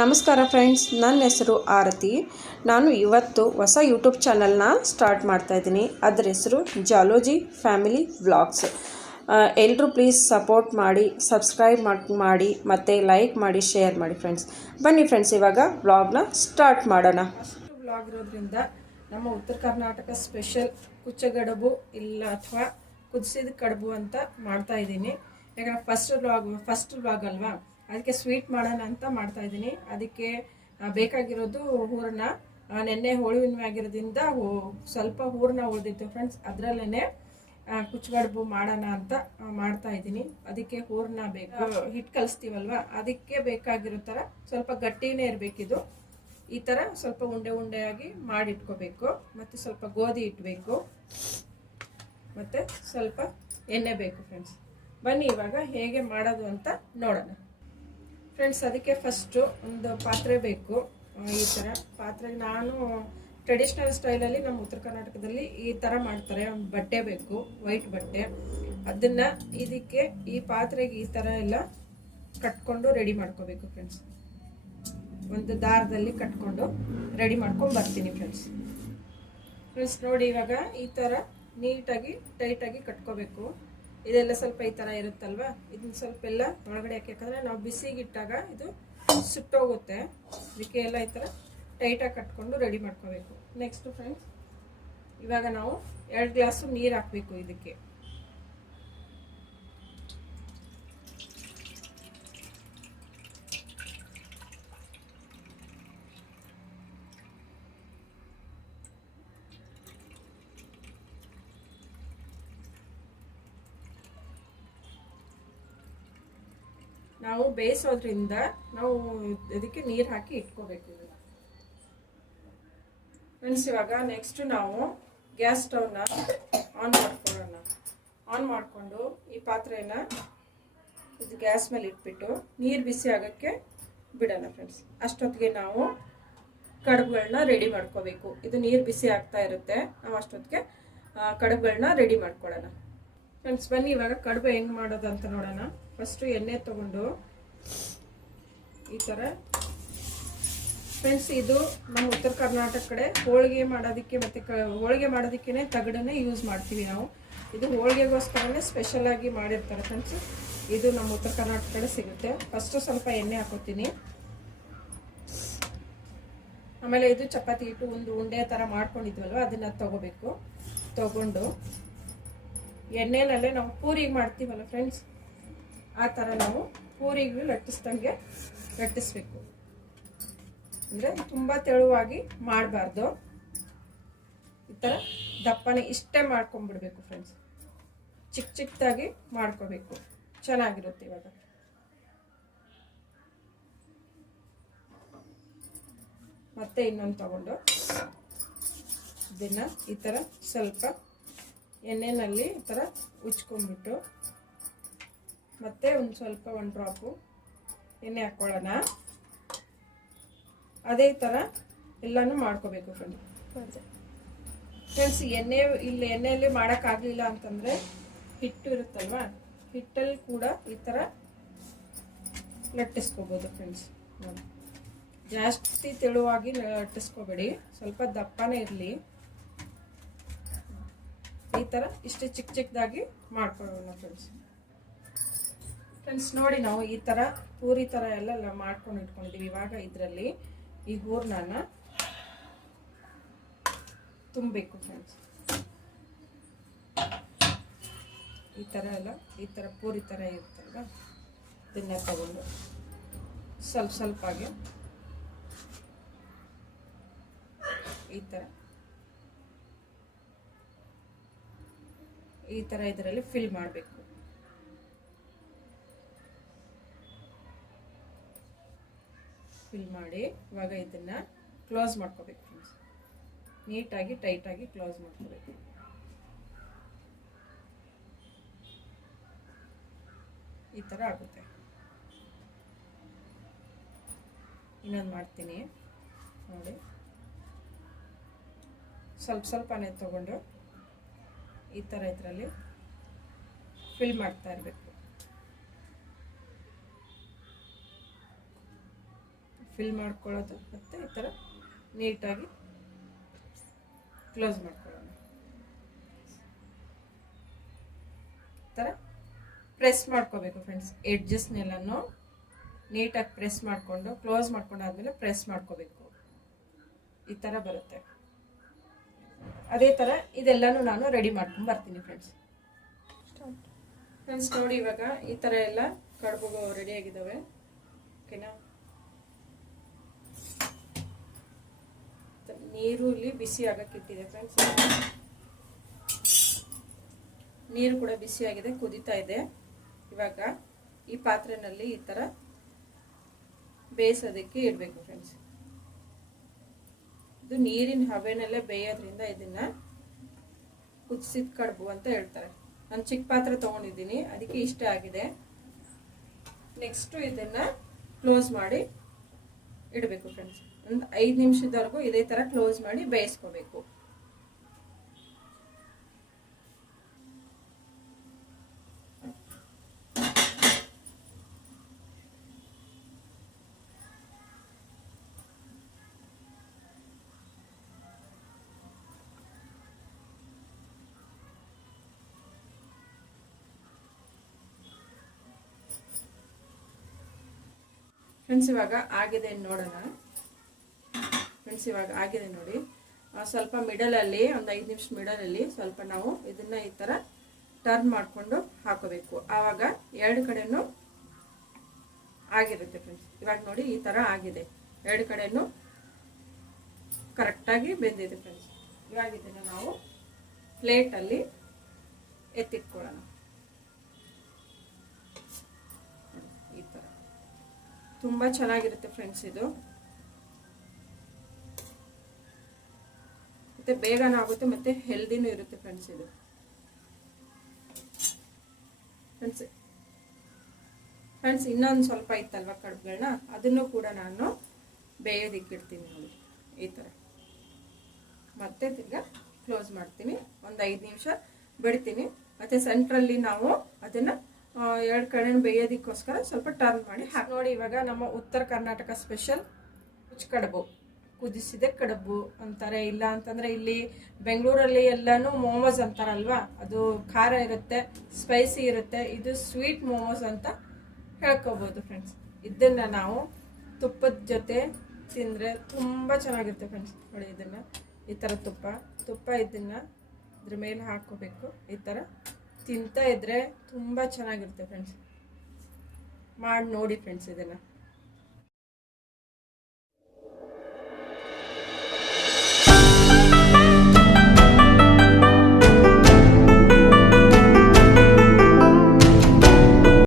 ನಮಸ್ಕಾರ ಫ್ರೆಂಡ್ಸ್, ನನ್ನ ಹೆಸರು ಆರತಿ. ನಾನು ಇವತ್ತು ಹೊಸ ಯೂಟ್ಯೂಬ್ ಚಾನಲ್ನ ಸ್ಟಾರ್ಟ್ ಮಾಡ್ತಾಯಿದ್ದೀನಿ. ಅದರ ಹೆಸರು ಜಾಲೋಜಿ ಫ್ಯಾಮಿಲಿ ವ್ಲಾಗ್ಸ್. ಎಲ್ಲರೂ ಪ್ಲೀಸ್ ಸಪೋರ್ಟ್ ಮಾಡಿ, ಸಬ್ಸ್ಕ್ರೈಬ್ ಮಾಡಿ ಮತ್ತು ಲೈಕ್ ಮಾಡಿ, ಶೇರ್ ಮಾಡಿ ಫ್ರೆಂಡ್ಸ್. ಬನ್ನಿ ಫ್ರೆಂಡ್ಸ್, ಇವಾಗ ವ್ಲಾಗ್ನ ಸ್ಟಾರ್ಟ್ ಮಾಡೋಣ. ಫಸ್ಟ್ ವ್ಲಾಗ್ ಇರೋದ್ರಿಂದ ನಮ್ಮ ಉತ್ತರ ಕರ್ನಾಟಕ ಸ್ಪೆಷಲ್ ಕುಚ್ಚಗಡುಬು ಇಲ್ಲ ಅಥವಾ ಕುದಿಸಿದ ಕಡುಬು ಅಂತ ಮಾಡ್ತಾಯಿದ್ದೀನಿ. ಯಾಕಂದರೆ ಫಸ್ಟ್ ವ್ಲಾಗ್ ಅಲ್ವಾ, ಅದಕ್ಕೆ ಸ್ವೀಟ್ ಮಾಡೋಣ ಅಂತ ಮಾಡ್ತಾ ಇದ್ದೀನಿ. ಅದಕ್ಕೆ ಬೇಕಾಗಿರೋದು ಹೂರಣ. ನೆನ್ನೆ ಹೋಳಿ ಹುಣ್ಣಿಮೆ ಆಗಿರೋದ್ರಿಂದ ಸ್ವಲ್ಪ ಹೂರಣ ಉಳಿದಿತ್ತು ಫ್ರೆಂಡ್ಸ್. ಅದರಲ್ಲೇ ಕುಚ್ಚಗಡುಬು ಮಾಡೋಣ ಅಂತ ಮಾಡ್ತಾ ಇದ್ದೀನಿ. ಅದಕ್ಕೆ ಹೂರಣ ಬೇಕು. ಹಿಟ್ಟು ಕಲಿಸ್ತೀವಲ್ವ, ಅದಕ್ಕೆ ಬೇಕಾಗಿರೋ ಥರ ಸ್ವಲ್ಪ ಗಟ್ಟಿನೇ ಇರಬೇಕಿದು. ಈ ಥರ ಸ್ವಲ್ಪ ಉಂಡೆ ಉಂಡೆಯಾಗಿ ಮಾಡಿಟ್ಕೋಬೇಕು. ಮತ್ತು ಸ್ವಲ್ಪ ಗೋಧಿ ಇಟ್ಬೇಕು, ಮತ್ತು ಸ್ವಲ್ಪ ಎಣ್ಣೆ ಬೇಕು ಫ್ರೆಂಡ್ಸ್. ಬನ್ನಿ ಇವಾಗ ಹೇಗೆ ಮಾಡೋದು ಅಂತ ನೋಡೋಣ ಫ್ರೆಂಡ್ಸ್. ಅದಕ್ಕೆ ಫಸ್ಟು ಒಂದು ಪಾತ್ರೆ ಬೇಕು. ಈ ಥರ ಪಾತ್ರೆಗೆ ನಾನು ಟ್ರೆಡಿಷ್ನಲ್ ಸ್ಟೈಲಲ್ಲಿ ನಮ್ಮ ಉತ್ತರ ಕರ್ನಾಟಕದಲ್ಲಿ ಈ ಥರ ಮಾಡ್ತಾರೆ. ಒಂದು ಬಟ್ಟೆ ಬೇಕು, ವೈಟ್ ಬಟ್ಟೆ. ಅದನ್ನು ಇದಕ್ಕೆ ಈ ಪಾತ್ರೆಗೆ ಈ ಥರ ಎಲ್ಲ ಕಟ್ಕೊಂಡು ರೆಡಿ ಮಾಡ್ಕೋಬೇಕು ಫ್ರೆಂಡ್ಸ್. ಒಂದು ದಾರದಲ್ಲಿ ಕಟ್ಕೊಂಡು ರೆಡಿ ಮಾಡ್ಕೊಂಡು ಬರ್ತೀನಿ ಫ್ರೆಂಡ್ಸ್. ನೋಡಿ, ಇವಾಗ ಈ ಥರ ನೀಟಾಗಿ ಟೈಟಾಗಿ ಕಟ್ಕೋಬೇಕು. ಇದೆಲ್ಲ ಸ್ವಲ್ಪ ಈ ಥರ ಇರುತ್ತಲ್ವ, ಇದನ್ನ ಸ್ವಲ್ಪ ಎಲ್ಲ ಒಳಗಡೆ ಯಾಕೆಂದರೆ ನಾವು ಬಿಸಿಗಿಟ್ಟಾಗ ಇದು ಸುಟ್ಟೋಗುತ್ತೆ. ಇದಕ್ಕೆ ಎಲ್ಲ ಈ ಥರ ಟೈಟಾಗಿ ಕಟ್ಕೊಂಡು ರೆಡಿ ಮಾಡ್ಕೋಬೇಕು. ನೆಕ್ಸ್ಟ್ ಫ್ರೆಂಡ್ಸ್, ಇವಾಗ ನಾವು 2 ಗ್ಲಾಸು ನೀರು ಹಾಕಬೇಕು ಇದಕ್ಕೆ. ನಾವು ಬೇಯಿಸೋದ್ರಿಂದ ನಾವು ಇದಕ್ಕೆ ನೀರು ಹಾಕಿ ಇಟ್ಕೋಬೇಕು ಫ್ರೆಂಡ್ಸ್. ಇವಾಗ ನೆಕ್ಸ್ಟ್ ನಾವು ಗ್ಯಾಸ್ ಸ್ಟವ್ನ ಆನ್ ಮಾಡ್ಕೊಳ್ಳೋಣ. ಆನ್ ಮಾಡಿಕೊಂಡು ಈ ಪಾತ್ರೆನ ಇದು ಗ್ಯಾಸ್ ಮೇಲೆ ಇಟ್ಬಿಟ್ಟು ನೀರು ಬಿಸಿ ಆಗೋಕ್ಕೆ ಬಿಡೋಣ ಫ್ರೆಂಡ್ಸ್. ಅಷ್ಟೊತ್ತಿಗೆ ನಾವು ಕಡುಬುಗಳನ್ನ ರೆಡಿ ಮಾಡ್ಕೋಬೇಕು. ಇದು ನೀರು ಬಿಸಿ ಆಗ್ತಾ ಇರುತ್ತೆ, ನಾವು ಅಷ್ಟೊತ್ತಿಗೆ ಕಡುಬುಗಳನ್ನ ರೆಡಿ ಮಾಡ್ಕೊಳ್ಳೋಣ ಫ್ರೆಂಡ್ಸ್. ಬನ್ನಿ ಇವಾಗ ಕಡುಬು ಹೆಂಗೆ ಮಾಡೋದು ಅಂತ ನೋಡೋಣ. ಫಸ್ಟು ಎಣ್ಣೆ ತಗೊಂಡು ಈ ಥರ ಫ್ರೆಂಡ್ಸ್, ಇದು ನಮ್ಮ ಉತ್ತರ ಕರ್ನಾಟಕ ಕಡೆ ಹೋಳಿಗೆ ಮಾಡೋದಕ್ಕೆ ಮತ್ತು ಹೋಳಿಗೆ ಮಾಡೋದಕ್ಕೇ ತಗಡನ್ನೇ ಯೂಸ್ ಮಾಡ್ತೀವಿ ನಾವು. ಇದು ಹೋಳಿಗೆಗೋಸ್ಕರನೇ ಸ್ಪೆಷಲಾಗಿ ಮಾಡಿರ್ತಾರೆ ಫ್ರೆಂಡ್ಸ್. ಇದು ನಮ್ಮ ಉತ್ತರ ಕರ್ನಾಟಕ ಕಡೆ ಸಿಗುತ್ತೆ. ಫಸ್ಟು ಸ್ವಲ್ಪ ಎಣ್ಣೆ ಹಾಕೋತೀನಿ. ಆಮೇಲೆ ಇದು ಚಪಾತಿ ಹಿಟ್ಟು ಒಂದು ಉಂಡೆ ಥರ ಮಾಡ್ಕೊಂಡಿದ್ವಲ್ವ, ಅದನ್ನು ತಗೊಂಡು ಎಣ್ಣೆನಲ್ಲೇ ನಾವು ಪೂರಿಗೆ ಮಾಡ್ತೀವಲ್ಲ ಫ್ರೆಂಡ್ಸ್, ಆ ಥರ ನಾವು ಪೂರಿಗೆ ಲಟ್ಟಿಸ್ಬೇಕು. ಅಂದರೆ ತುಂಬ ತೆಳುವಾಗಿ ಮಾಡಬಾರ್ದು, ಈ ಥರ ದಪ್ಪನೇ ಇಷ್ಟೇ ಮಾಡ್ಕೊಂಡ್ಬಿಡ್ಬೇಕು ಫ್ರೆಂಡ್ಸ್. ಚಿಕ್ಕದಾಗಿ ಮಾಡ್ಕೋಬೇಕು, ಚೆನ್ನಾಗಿರುತ್ತೆ. ಇವಾಗ ಮತ್ತೆ ಇನ್ನೊಂದು ತಗೊಂಡು ಇದನ್ನು ಈ ಥರ ಸ್ವಲ್ಪ ಎಣ್ಣೆಯಲ್ಲಿ ಈ ಥರ ಉಜ್ಕೊಂಡ್ಬಿಟ್ಟು ಮತ್ತೆ ಒಂದು ಡ್ರಾಪು ಎಣ್ಣೆ ಹಾಕ್ಕೊಳ್ಳೋಣ. ಅದೇ ಥರ ಎಲ್ಲನೂ ಮಾಡ್ಕೋಬೇಕು ಫ್ರೆಂಡ್ಸ್. ಎಣ್ಣೆಯಲ್ಲಿ ಮಾಡೋಕ್ಕಾಗಲಿಲ್ಲ ಅಂತಂದರೆ ಹಿಟ್ಟು ಇರುತ್ತಲ್ವ, ಹಿಟ್ಟಲ್ಲಿ ಕೂಡ ಈ ಥರ ಲಟ್ಟಿಸ್ಕೋಬೋದು ಫ್ರೆಂಡ್ಸ್. ನೋಡಿ, ಜಾಸ್ತಿ ತೆಳುವಾಗಿ ಲಟ್ಟಿಸ್ಕೋಬೇಡಿ, ಸ್ವಲ್ಪ ದಪ್ಪನೇ ಇರಲಿ. ಈ ಥರ ಇಷ್ಟೇ ಚಿಕ್ಕದಾಗಿ ಮಾಡ್ಕೊಳ್ಳೋಣ ಫ್ರೆಂಡ್ಸ್. ನೋಡಿ, ನಾವು ಈ ಥರ ಪೂರಿ ಥರ ಎಲ್ಲ ಮಾಡ್ಕೊಂಡು ಇಟ್ಕೊಂಡಿದ್ದೀವಿ. ಇವಾಗ ಇದರಲ್ಲಿ ಈ ಹೂರ್ಣನ ತುಂಬಬೇಕು ಫ್ರೆಂಡ್ಸ್. ಈ ಥರ ಪೂರಿ ಥರ ಇರುತ್ತಲ್ವ, ಇದನ್ನ ತಗೊಂಡು ಸ್ವಲ್ಪಾಗಿ ಈ ಥರ ಇದರಲ್ಲಿ ಫಿಲ್ ಮಾಡಬೇಕು. ಫಿಲ್ ಮಾಡಿ ಇವಾಗ ಇದನ್ನು ಕ್ಲೋಸ್ ಮಾಡ್ಕೋಬೇಕು ಫ್ರೆಂಡ್ಸ್. ನೀಟಾಗಿ ಟೈಟಾಗಿ ಕ್ಲೋಸ್ ಮಾಡ್ಕೋಬೇಕು. ಈ ಥರ ಆಗುತ್ತೆ. ಇನ್ನೊಂದು ಮಾಡ್ತೀನಿ ನೋಡಿ. ಸ್ವಲ್ಪನೇ ತಗೊಂಡು ಈ ಥರ ಇದರಲ್ಲಿ ಫಿಲ್ ಮಾಡ್ತಾ ಇರಬೇಕು. ಫಿಲ್ ಮಾಡ್ಕೊಳ್ಳೋದು ಮತ್ತು ಈ ಥರ ನೀಟಾಗಿ ಕ್ಲೋಸ್ ಮಾಡ್ಕೊಳ್ಳೋಣ. ಈ ಥರ ಪ್ರೆಸ್ ಮಾಡ್ಕೋಬೇಕು ಫ್ರೆಂಡ್ಸ್. ಎಡ್ಜಸ್ನೆಲ್ಲನೂ ನೀಟಾಗಿ ಪ್ರೆಸ್ ಮಾಡಿಕೊಂಡು ಕ್ಲೋಸ್ ಮಾಡ್ಕೊಂಡಾದ್ಮೇಲೆ ಪ್ರೆಸ್ ಮಾಡ್ಕೋಬೇಕು. ಈ ಥರ ಬರುತ್ತೆ. ಅದೇ ಥರ ಇದೆಲ್ಲನೂ ನಾನು ರೆಡಿ ಮಾಡ್ಕೊಂಡು ಬರ್ತೀನಿ ಫ್ರೆಂಡ್ಸ್. ನೋಡಿ ಇವಾಗ ಈ ಥರ ಎಲ್ಲ ಕಡುಬು ರೆಡಿ ಆಗಿದ್ದಾವೆ. ಓಕೆನಾ? ನೀರು ಇಲ್ಲಿ ಬಿಸಿ ಆಗಕ್ಕಿಟ್ಟಿದೆ ಫ್ರೆಂಡ್ಸ್. ನೀರು ಕೂಡ ಬಿಸಿಯಾಗಿದೆ, ಕುದೀತಾ ಇದೆ. ಇವಾಗ ಈ ಪಾತ್ರೆನಲ್ಲಿ ಈ ಥರ ಬೇಯಿಸೋದಕ್ಕೆ ಇಡಬೇಕು ಫ್ರೆಂಡ್ಸ್. ಇದು ನೀರಿನ ಹಬೆನಲ್ಲೇ ಬೇಯೋದ್ರಿಂದ ಇದನ್ನ ಕುದಿಸಿದ ಕಡುಬು ಅಂತ ಹೇಳ್ತಾರೆ. ನಾನು ಚಿಕ್ಕ ಪಾತ್ರೆ ತೊಗೊಂಡಿದ್ದೀನಿ, ಅದಕ್ಕೆ ಇಷ್ಟ ಆಗಿದೆ. ನೆಕ್ಸ್ಟು ಇದನ್ನ ಕ್ಲೋಸ್ ಮಾಡಿ ಇಡಬೇಕು ಫ್ರೆಂಡ್ಸ್. ಒಂದು 5 ನಿಮಿಷದವರೆಗೂ ಇದೇ ಥರ ಕ್ಲೋಸ್ ಮಾಡಿ ಬೇಯಿಸ್ಕೋಬೇಕು. ಫ್ರೆಂಡ್ಸ್ ಇವಾಗ ಆಗಿದೆ ನೋಡೋಣ. ಫ್ರೆಂಡ್ಸ್ ಇವಾಗ ಆಗಿದೆ ನೋಡಿ. ಸ್ವಲ್ಪ ಮಿಡಲಲ್ಲಿ ಒಂದು 5 ನಿಮಿಷ ಮಿಡಲಲ್ಲಿ ಸ್ವಲ್ಪ ನಾವು ಇದನ್ನ ಈ ಥರ ಟರ್ನ್ ಮಾಡಿಕೊಂಡು ಹಾಕೋಬೇಕು. ಆವಾಗ 2 ಕಡೆನೂ ಆಗಿರುತ್ತೆ ಫ್ರೆಂಡ್ಸ್. ಇವಾಗ ನೋಡಿ ಈ ಥರ ಆಗಿದೆ, 2 ಕಡೆನೂ ಕರೆಕ್ಟಾಗಿ ಬೆಂದಿದೆ ಫ್ರೆಂಡ್ಸ್. ಇವಾಗ ಇದನ್ನು ನಾವು ಪ್ಲೇಟಲ್ಲಿ ಎತ್ತಿಟ್ಕೊಳ್ಳೋಣ. ಈ ಥರ ತುಂಬ ಚೆನ್ನಾಗಿರುತ್ತೆ ಫ್ರೆಂಡ್ಸ್. ಇದು ಮತ್ತೆ ಬೇಗನೂ ಆಗುತ್ತೆ ಮತ್ತೆ ಹೆಲ್ದಿನೂ ಇರುತ್ತೆ ಫ್ರೆಂಡ್ಸ್. ಇದು ಫ್ರೆಂಡ್ಸ್ ಇನ್ನೊಂದು ಸ್ವಲ್ಪ ಇತ್ತಲ್ವ ಕಡುಬುಗಳನ್ನ, ಅದನ್ನು ಕೂಡ ನಾನು ಬೇಯೋದಿಕ್ಕೆ ಇಡ್ತೀನಿ ನೋಡಿ. ಈ ಥರ ಮತ್ತೆ ತಿರ್ಗಾ ಕ್ಲೋಸ್ ಮಾಡ್ತೀನಿ, ಒಂದು 5 ನಿಮಿಷ ಬಿಡ್ತೀನಿ. ಮತ್ತೆ ಸೆಂಟ್ರಲ್ಲಿ ನಾವು ಅದನ್ನು 2 ಕಡೆ ಬೇಯೋದಕ್ಕೋಸ್ಕರ ಸ್ವಲ್ಪ ಟರ್ನ್ ಮಾಡಿ ಹಾಕಿ ನೋಡಿ. ಇವಾಗ ನಮ್ಮ ಉತ್ತರ ಕರ್ನಾಟಕ ಸ್ಪೆಷಲ್ ಕಡುಬು, ಕುದಿಸಿದ ಕಡುಬು ಅಂತಾರೆ. ಇಲ್ಲ ಅಂತಂದ್ರೆ ಇಲ್ಲಿ ಬೆಂಗಳೂರಲ್ಲಿ ಎಲ್ಲಾನು ಮೋಮೋಸ್ ಅಂತಾರಲ್ವಾ, ಅದು ಖಾರ ಇರುತ್ತೆ, ಸ್ಪೈಸಿ ಇರುತ್ತೆ. ಇದು ಸ್ವೀಟ್ ಮೋಮೋಸ್ ಅಂತ ಹೇಳ್ಕೋಬಹುದು ಫ್ರೆಂಡ್ಸ್. ಇದನ್ನ ನಾವು ತುಪ್ಪದ ಜೊತೆ ತಿಂದ್ರೆ ತುಂಬಾ ಚೆನ್ನಾಗಿರುತ್ತೆ ಫ್ರೆಂಡ್ಸ್. ನೋಡಿ ಇದನ್ನ ಈ ತರ ತುಪ್ಪ ಇದನ್ನ ಇದ್ರ ಮೇಲೆ ಹಾಕೋಬೇಕು. ಈ ತರ ತಿಂತಾ ಇದ್ರೆ ತುಂಬಾ ಚೆನ್ನಾಗಿರುತ್ತೆ ಫ್ರೆಂಡ್ಸ್. ಮಾಡಿ ನೋಡಿ ಫ್ರೆಂಡ್ಸ್ ಇದನ್ನ.